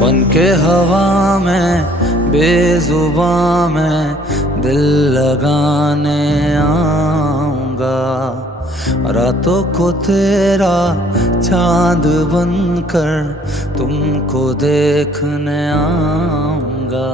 बन के हवा में बेजुबां में दिल लगाने आऊंगा। रातों को तेरा चांद बनकर तुमको देखने आऊंगा।